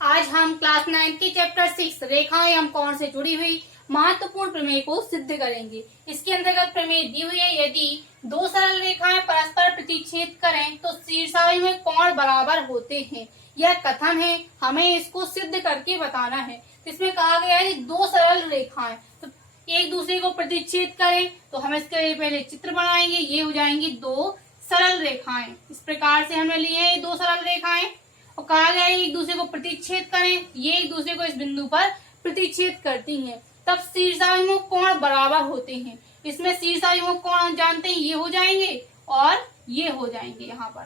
आज हम क्लास 9 की चैप्टर 6 रेखाएं एवं कोण से जुड़ी हुई महत्वपूर्ण प्रमेय को सिद्ध करेंगे। इसके अंतर्गत प्रमेय दी हुई है, यदि दो सरल रेखाएं परस्पर प्रतिच्छेद करें तो शीर्षायु में कोण बराबर होते हैं। यह कथन है, हमें इसको सिद्ध करके बताना है। इसमें कहा गया है कि दो सरल रेखाएं तो एक दूसरे को प्रतिच्छेद करें, तो हम इसके पहले चित्र बनाएंगे। ये हो जाएंगी दो सरल रेखाएं। इस प्रकार से हमने लिए हैं दो सरल रेखाएं और कहा गया है एक दूसरे को प्रतिच्छेद करें। ये एक दूसरे को इस बिंदु पर प्रतिच्छेद करती हैं, तब शीर्षाभिमुख कोण बराबर होते हैं। इसमें शीर्षाभिमुख कोण जानते हैं, ये हो जाएंगे और ये हो जाएंगे यहाँ पर,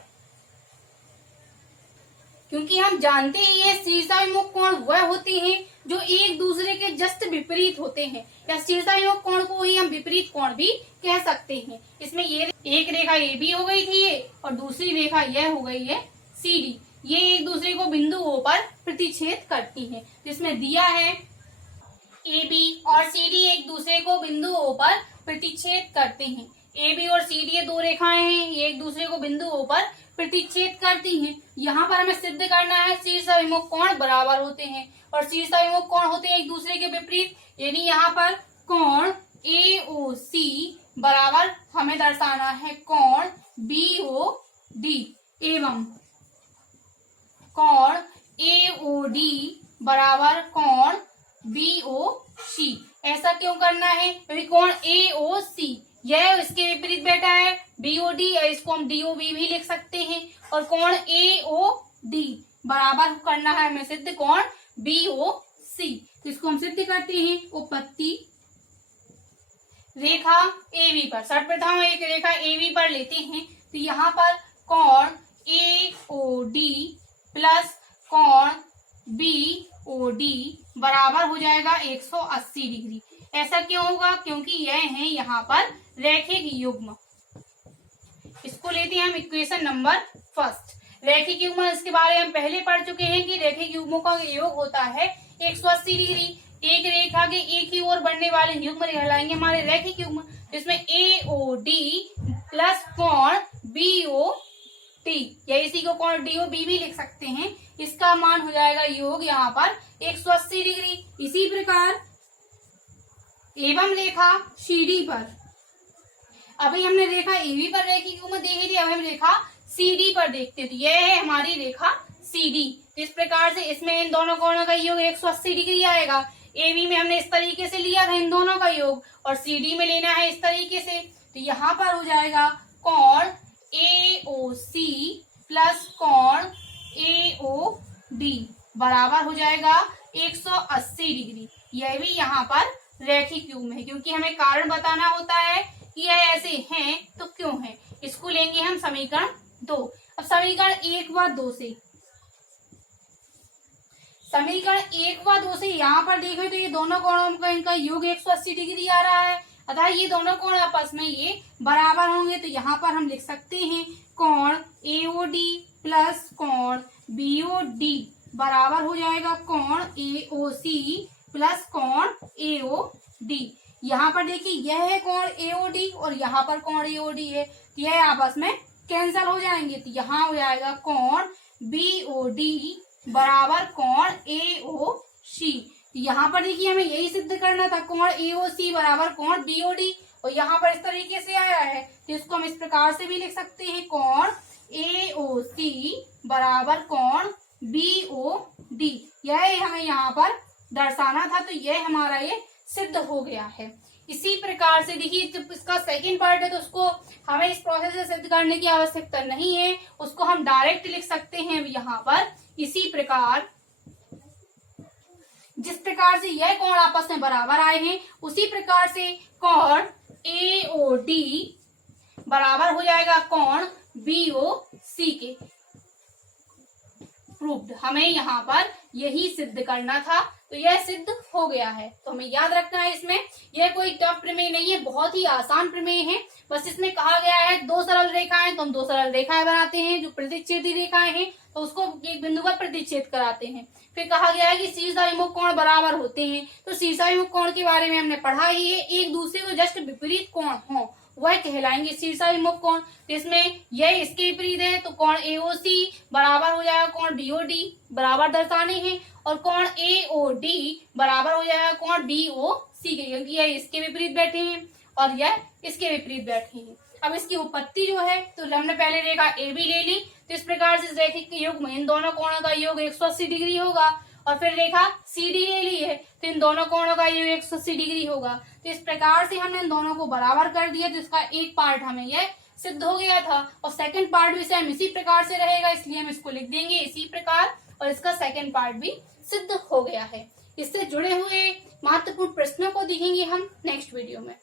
क्योंकि हम जानते हैं ये शीर्षाभिमुख कोण वह होते हैं जो एक दूसरे के जस्ट विपरीत होते हैं, या शीर्षाभिमुख कोण को ही हम विपरीत कोण भी कह सकते हैं। इसमें ये एक रेखा ए बी हो गई थी ये, और दूसरी रेखा यह हो गई है सी डी। ये एक दूसरे को बिंदु O पर प्रतिच्छेद करती हैं, जिसमें दिया है ए बी और सी डी एक दूसरे को बिंदु O पर प्रतिच्छेद करते हैं। ए बी और सी डी ये दो रेखाएं हैं, ये एक दूसरे को बिंदु O पर प्रतिच्छेद करती हैं। यहाँ पर हमें सिद्ध करना है शीर्षाभिमुख कोण बराबर होते हैं, और शीर्षाभिमुख कोण होते हैं एक दूसरे के विपरीत। यानी यहाँ पर कोण AOC बराबर हमें दर्शाना है कोण BOD एवं कोण AOD बराबर कोण BOC। ऐसा क्यों करना है? क्योंकि कोण AOC यह इसके विपरीत बैठा है BOD, या इसको हम DOB भी लिख सकते हैं, और कोण AOD बराबर करना है हमें सिद्ध कोण BOC। इसको हम सिद्ध करते हैं उपपत्ति रेखा AB पर। सर्वप्रथम एक रेखा AB पर लेते हैं, तो यहाँ पर कोण AOD प्लस कोण BOD बराबर हो जाएगा 180 डिग्री। ऐसा क्यों होगा? क्योंकि यह है यहाँ पर रैखिक युग्म। इसको लेते हैं हम इक्वेशन नंबर फर्स्ट। रैखिक युग्म, इसके बारे में हम पहले पढ़ चुके हैं कि रैखिक युग्मों का योग होता है 180 डिग्री। एक रेखा के एक ही ओर बढ़ने वाले युग्म कहलाएंगे हमारे रैखिक युग्म, जिसमें AOD प्लस कोण BOT, या इसी को कोण DOB भी लिख सकते हैं। इसका मान हो जाएगा योग यहाँ पर 180 डिग्री। इसी प्रकार एवं रेखा CD पर, अभी हमने रेखा AB पर रैखिक युग्म देखी थी, अब हम रेखा CD पर देखते हैं। तो यह है हमारी रेखा CD। इस प्रकार से इसमें इन दोनों कोणों का योग 180 डिग्री आएगा। AB में हमने इस तरीके से लिया था इन दोनों का योग, और CD में लेना है इस तरीके से। तो यहाँ पर हो जाएगा कोण AOC प्लस कोण AOD बराबर हो जाएगा 180 डिग्री। यह भी यहाँ पर रैखिक युग्म है, क्योंकि हमें कारण बताना होता है कि यह ऐसे हैं तो क्यों है। इसको लेंगे हम समीकरण 2। अब समीकरण 1 व 2 से, समीकरण 1 व 2 से यहाँ पर देखो तो ये दोनों कोणों का इनका योग 180 डिग्री आ रहा है, अतः ये दोनों कोण आपस में ये बराबर होंगे। तो यहाँ पर हम लिख सकते हैं कोण AOD प्लस कोण BOD बराबर हो जाएगा कोण AOC प्लस कोण AOD। यहाँ पर देखिए यह है कोण AOD और यहाँ पर कोण AOD है, तो यह आपस में कैंसल हो जाएंगे। तो यहाँ हो जाएगा कोण BOD बराबर कोण AOC। यहाँ पर देखिए हमें यही सिद्ध करना था, कोण AOC बराबर कोण BOD, और यहाँ पर इस तरीके से आया है, तो इसको हम इस प्रकार से भी लिख सकते हैं कोण AOC बराबर कोण BOD। यह हमें यहाँ पर दर्शाना था, तो यह हमारा ये सिद्ध हो गया है। इसी प्रकार से देखिए जब इसका सेकंड पार्ट है तो उसको हमें इस प्रोसेस से सिद्ध करने की आवश्यकता नहीं है, उसको हम डायरेक्ट लिख सकते हैं यहाँ पर। इसी प्रकार जिस प्रकार से यह कोण आपस में बराबर आए हैं, उसी प्रकार से कोण AOD बराबर हो जाएगा कोण BOC के। प्रूव्ड, हमें यहाँ पर यही सिद्ध करना था, तो यह सिद्ध हो गया है। तो हमें याद रखना है, इसमें यह कोई टफ प्रमेय नहीं है, बहुत ही आसान प्रमेय है। बस इसमें कहा गया है दो सरल रेखाएं, तो हम दो सरल रेखाएं बनाते हैं जो प्रतिच्छेदी रेखाएं हैं, तो उसको एक बिंदु पर प्रतिच्छेद कराते हैं। फिर कहा गया है कि शीर्षाभिमुख कोण बराबर होते हैं, तो शीर्षाभिमुख कोण के बारे में हमने पढ़ा ही है, एक दूसरे को जस्ट विपरीत कोण हो वह कहलाएंगे शीर्षाभिमुख कोण। तो इसमें यह इसके विपरीत है, तो कोण AOC बराबर हो जाएगा कोण BOD, बराबर दर्शाने हैं, और कोण AOD बराबर हो जाएगा कोण BOC के, क्योंकि यह इसके विपरीत बैठे हैं और यह इसके विपरीत बैठे हैं। अब इसकी उपपत्ति जो है, तो हमने पहले रेखा AB ले ली, तो इस प्रकार से इस रैखिक के योग में इन दोनों कोणों का योग 180 डिग्री होगा, और फिर रेखा CD ले ली है, तो इन दोनों कोणों का योग 180 डिग्री होगा। तो इस प्रकार से हमने इन दोनों को बराबर कर दिया, तो इसका एक पार्ट हमें यह सिद्ध हो गया था, और सेकंड पार्ट भी सेम इसी प्रकार से रहेगा, इसलिए हम इसको लिख देंगे इसी प्रकार, और इसका सेकंड पार्ट भी सिद्ध हो गया है। इससे जुड़े हुए महत्वपूर्ण प्रश्नों को देखेंगे हम नेक्स्ट वीडियो में।